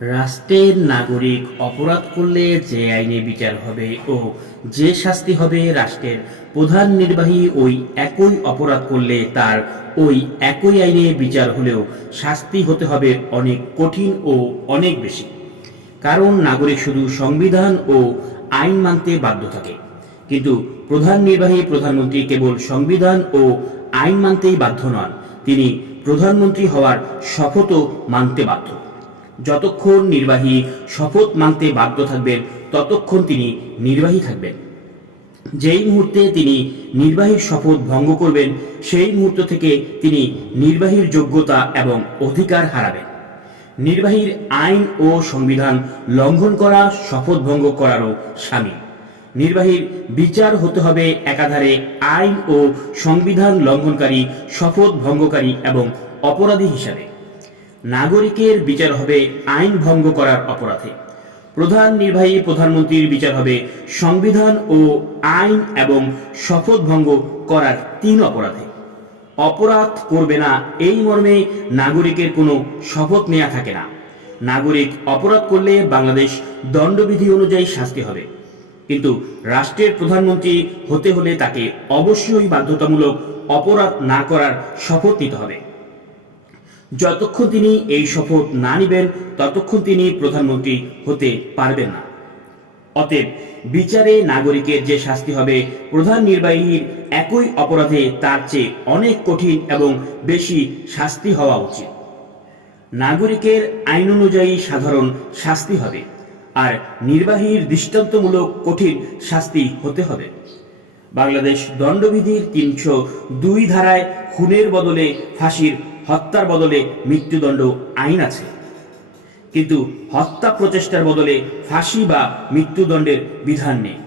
রাষ্ট্রের নাগরিক অপরাধ করলে যে আইনে বিচার হবে ও যে শাস্তি হবে রাষ্ট্রের প্রধান নির্বাহী ওই একই অপরাধ করলে তার ওই একই আইনে বিচার হলেও শাস্তি হতে হবে অনেক কঠিন ও অনেক বেশি। কারণ নাগরিক শুধু সংবিধান ও আইন মানতে বাধ্য থাকে। কিন্তু প্রধান নির্বাহী প্রধানমন্ত্রী কেবল সংবিধান ও আইন মানতেই বাধ্য নন, তিনি প্রধানমন্ত্রী হওয়ার শপথও মানতে বাধ্য। যতক্ষণ নির্বাহী শপথ মানতে বাধ্য থাকবেন, ততক্ষণ তিনি নির্বাহী থাকবেন। যেই মুহূর্তে তিনি নির্বাহীর শপথ ভঙ্গ করবেন, সেই মুহূর্ত থেকে তিনি নির্বাহীর যোগ্যতা এবং অধিকার হারাবেন। নির্বাহীর আইন ও সংবিধান লঙ্ঘন করা, শপথ ভঙ্গ করারও সামিল। নির্বাহীর বিচার হতে হবে একাধারে আইন ও সংবিধান লঙ্ঘনকারী, শপথ ভঙ্গকারী এবং অপরাধী হিসাবে। নাগরিকের বিচার হবে আইন ভঙ্গ করার অপরাধে। প্রধান নির্বাহী প্রধানমন্ত্রীর বিচার হবে সংবিধান ও আইন এবং শপথ ভঙ্গ করার তিন অপরাধে। অপরাধ করবে না, এই মর্মে নাগরিকের কোনো শপথ নেওয়া থাকে না। নাগরিক অপরাধ করলে বাংলাদেশ দণ্ডবিধি অনুযায়ী শাস্তি হবে। কিন্তু রাষ্ট্রের প্রধানমন্ত্রী হতে হলে তাকে অবশ্যই বাধ্যতামূলক অপরাধ না করার শপথ নিতে হবে। যতক্ষণ তিনি এই শপথ না নিবেন, ততক্ষণ তিনি প্রধানমন্ত্রী হতে পারবেন না। অতএব বিচারে নাগরিকের যে শাস্তি হবে, প্রধান নির্বাহীর একই অপরাধে তার চেয়ে অনেক কঠিন এবং বেশি শাস্তি হওয়া উচিত। নাগরিকের আইন অনুযায়ী সাধারণ শাস্তি হবে, আর নির্বাহীর দৃষ্টান্তমূলক কঠিন শাস্তি হতে হবে। বাংলাদেশ দণ্ডবিধির তিনশো দুই ধারায় খুনের বদলে ফাঁসির হত্যার বদলে মৃত্যুদণ্ড আইন আছে। কিন্তু হত্যা প্রচেষ্টার বদলে ফাঁসি বা মৃত্যুদণ্ডের বিধান নেই।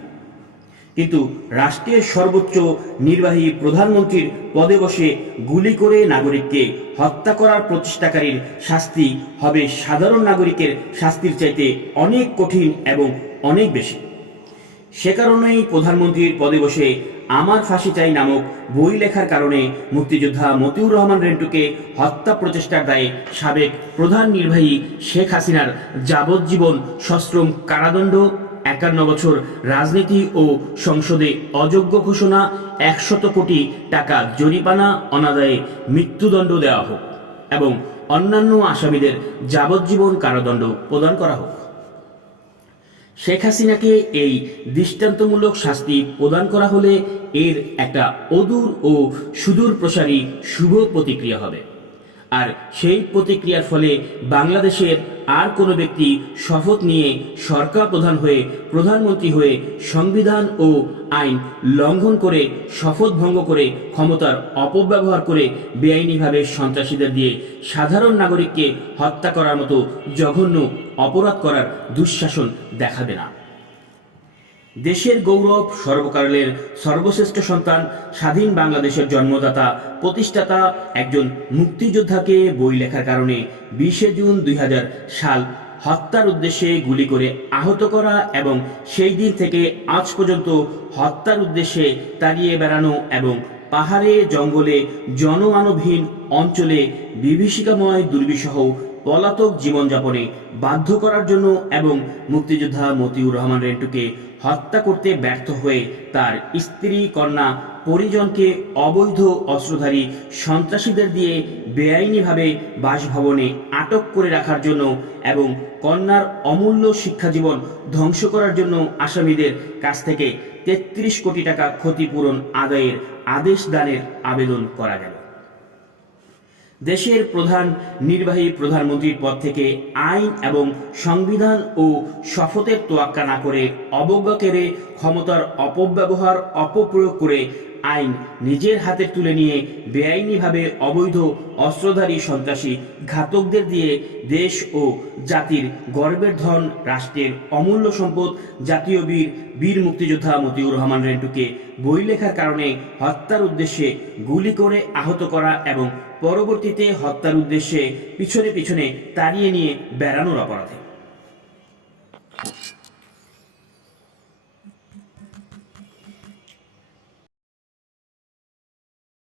কিন্তু রাষ্ট্রের সর্বোচ্চ নির্বাহী প্রধানমন্ত্রীর পদে বসে গুলি করে নাগরিককে হত্যা করার প্রচেষ্টাকারীর শাস্তি হবে সাধারণ নাগরিকের শাস্তির চাইতে অনেক কঠিন এবং অনেক বেশি। সে কারণেই প্রধানমন্ত্রীর পদে বসে আমার ফাঁসি চাই নামক বই লেখার কারণে মুক্তিযোদ্ধা মতিউর রহমান রেন্টুকে হত্যা প্রচেষ্টার দায়ে সাবেক প্রধান নির্বাহী শেখ হাসিনার যাবজ্জীবন সশ্রম কারাদণ্ড, একান্ন বছর রাজনীতি ও সংসদে অযোগ্য ঘোষণা, একশত কোটি টাকা জরিমানা, অনাদায়ে মৃত্যুদণ্ড দেওয়া হোক এবং অন্যান্য আসামিদের যাবজ্জীবন কারাদণ্ড প্রদান করা হোক। শেখ হাসিনাকে এই দৃষ্টান্তমূলক শাস্তি প্রদান করা হলে এর একটা অদূর ও সুদূর প্রসারী শুভ প্রতিক্রিয়া হবে। আর সেই প্রতিক্রিয়ার ফলে বাংলাদেশের আর কোনো ব্যক্তি শপথ নিয়ে সরকার প্রধান হয়ে, প্রধানমন্ত্রী হয়ে সংবিধান ও আইন লঙ্ঘন করে, শপথ ভঙ্গ করে, ক্ষমতার অপব্যবহার করে বেআইনিভাবে সন্ত্রাসীদের দিয়ে সাধারণ নাগরিককে হত্যা করার মতো জঘন্য অপরাধ করার দুঃশাসন দেখাবে না। দেশের গৌরব সর্বকালের সর্বশ্রেষ্ঠ সন্তান, স্বাধীন বাংলাদেশের জন্মদাতা, প্রতিষ্ঠাতা, একজন মুক্তিযোদ্ধাকে বই লেখার কারণে বিশে জুন দুই সাল হত্যার উদ্দেশ্যে গুলি করে আহত করা এবং সেই দিন থেকে আজ পর্যন্ত হত্যার উদ্দেশ্যে তাড়িয়ে বেড়ানো এবং পাহাড়ে, জঙ্গলে, জনমানবহীন অঞ্চলে বিভীষিকাময় দুর্বিষহ পলাতক জীবনযাপনে বাধ্য করার জন্য এবং মুক্তিযোদ্ধা মতিউর রহমান রেন্টুকে হত্যা করতে ব্যর্থ হয়ে তার স্ত্রী, কন্যা, পরিজনকে অবৈধ অস্ত্রধারী সন্ত্রাসীদের দিয়ে বেআইনিভাবে বাসভবনে আটক করে রাখার জন্য এবং কন্যার অমূল্য শিক্ষাজীবন ধ্বংস করার জন্য আসামিদের কাছ থেকে তেত্রিশ কোটি টাকা ক্ষতিপূরণ আদায়ের আদেশ দানের আবেদন করা গেল। দেশের প্রধান নির্বাহী প্রধানমন্ত্রীর পদ থেকে আইন এবং সংবিধান ও শপথের তোয়াক্কা না করে অবজ্ঞা ক্ষমতার অপব্যবহার, অপপ্রয়োগ করে আইন নিজের হাতে তুলে নিয়ে বেআইনিভাবে অবৈধ অস্ত্রধারী সন্ত্রাসী ঘাতকদের দিয়ে দেশ ও জাতির গর্বের ধন, রাষ্ট্রের অমূল্য সম্পদ জাতীয় বীর বীর মুক্তিযোদ্ধা মতিউর রহমান রেন্টুকে বই লেখার কারণে হত্যার উদ্দেশ্যে গুলি করে আহত করা এবং পরবর্তীতে হত্যার উদ্দেশ্যে পিছনে পিছনে তাড়িয়ে নিয়ে বেড়ানোর অপরাধে।